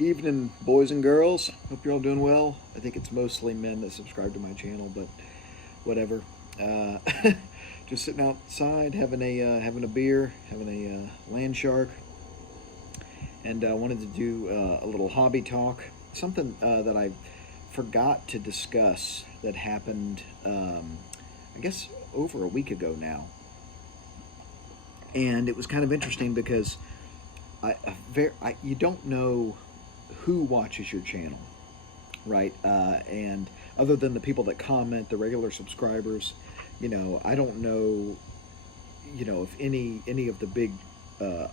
Evening, boys and girls. Hope you're all doing well. I think it's mostly men that subscribe to my channel, but whatever. Uh, just sitting outside, having a beer, having a land shark, and wanted to do a little hobby talk. Something that I forgot to discuss that happened, I guess, over a week ago now, and it was kind of interesting because you don't know who watches your channel, right? And other than the people that comment, the regular subscribers, I don't know, if any of the big uh,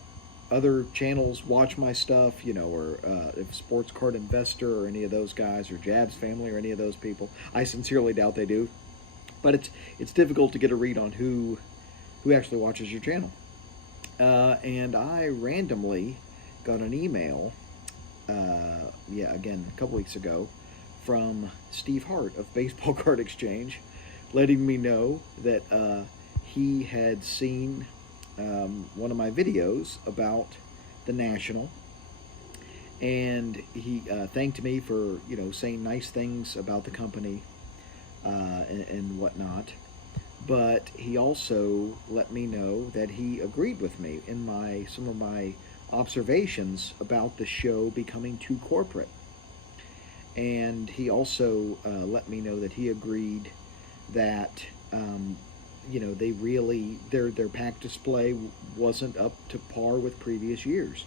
other channels watch my stuff, or if Sports Card Investor or any of those guys, or Jabs Family or any of those people. I sincerely doubt they do, but it's difficult to get a read on who actually watches your channel. And I randomly got an email, again, a couple weeks ago, from Steve Hart of Baseball Card Exchange, letting me know that he had seen one of my videos about the National, and he thanked me for saying nice things about the company and whatnot. But he also let me know that he agreed with me in some of my observations about the show becoming too corporate. And he also let me know that he agreed that they really their pack display wasn't up to par with previous years.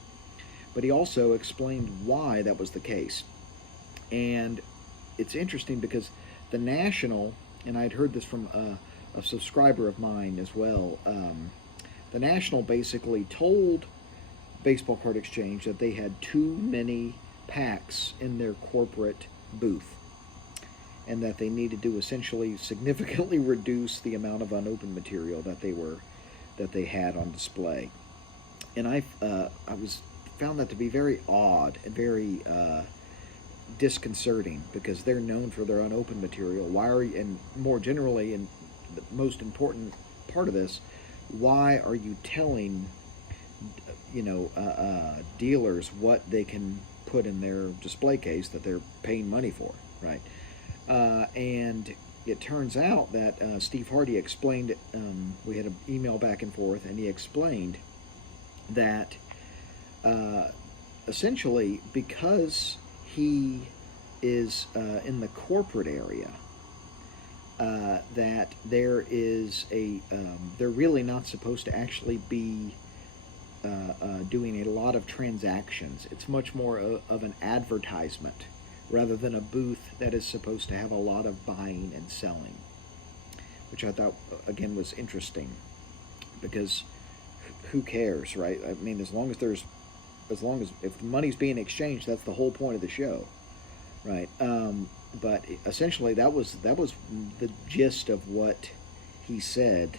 But he also explained why that was the case. And it's interesting because the National, and I'd heard this from a subscriber of mine as well. The National basically told Baseball Card Exchange that they had too many packs in their corporate booth, and that they needed to essentially significantly reduce the amount of unopened material that they had on display. And I found that to be very odd and very disconcerting, because they're known for their unopened material. Why are you, and more generally, and the most important part of this, why are you telling dealers what they can put in their display case that they're paying money for, right? And it turns out that Steve Hardy explained, we had an email back and forth, and he explained that essentially, because he is in the corporate area, that there is they're really not supposed to actually be doing a lot of transactions. It's much more of an advertisement rather than a booth that is supposed to have a lot of buying and selling, which I thought, again, was interesting, because who cares, right? I mean, as long as if the money's being exchanged, that's the whole point of the show, right? But essentially, that was the gist of what he said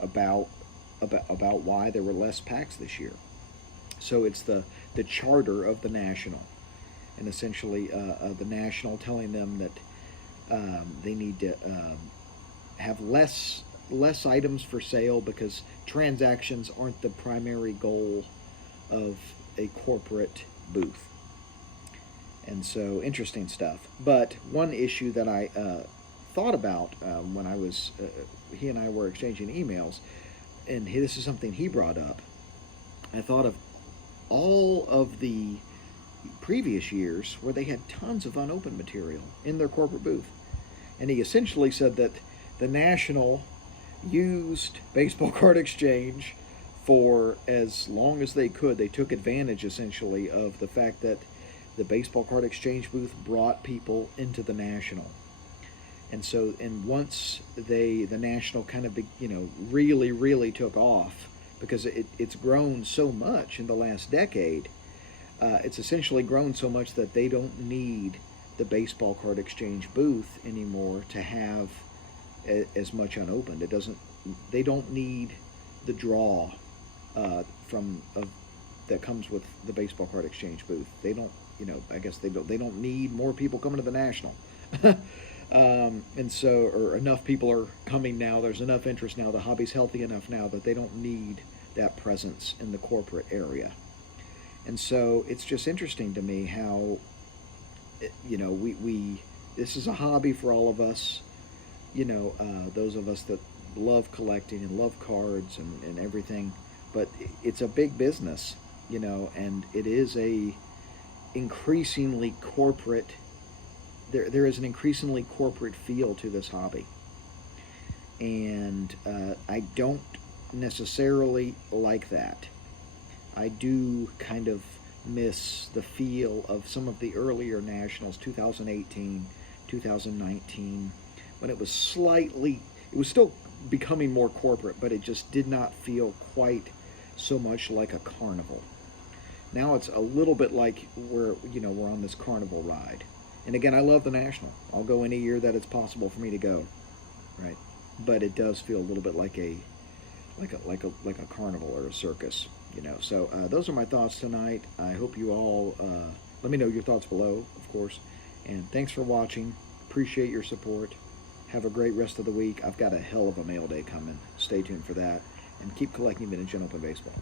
about why there were less packs this year. So it's the charter of the National, and essentially the National telling them that they need to have less items for sale, because transactions aren't the primary goal of a corporate booth. And so, interesting stuff. But one issue that I thought about when he and I were exchanging emails, and this is something he brought up, I thought of all of the previous years where they had tons of unopened material in their corporate booth. And he essentially said that the National used Baseball Card Exchange for as long as they could. They took advantage, essentially, of the fact that the Baseball Card Exchange booth brought people into the National. And so, and once the National kind of, really, really took off, because it's grown so much in the last decade, it's essentially grown so much that they don't need the Baseball Card Exchange booth anymore to have as much unopened. They don't need the draw that comes with the Baseball Card Exchange booth. They don't, I guess they don't need more people coming to the National. And so, or enough people are coming now. There's enough interest now. The hobby's healthy enough now that they don't need that presence in the corporate area. And so it's just interesting to me how, we this is a hobby for all of us. Those of us that love collecting and love cards and everything, but it's a big business, and it is a increasingly corporate. There is an increasingly corporate feel to this hobby, and I don't necessarily like that. I do kind of miss the feel of some of the earlier nationals, 2018, 2019, when it was it was still becoming more corporate, but it just did not feel quite so much like a carnival. Now it's a little bit like we're on this carnival ride. And again, I love the national. I'll go any year that it's possible for me to go, right? But it does feel a little bit like a carnival or a circus. So those are my thoughts tonight. I hope you all let me know your thoughts below, of course. And thanks for watching. Appreciate your support. Have a great rest of the week. I've got a hell of a mail day coming. Stay tuned for that. And keep collecting vintage and open baseball.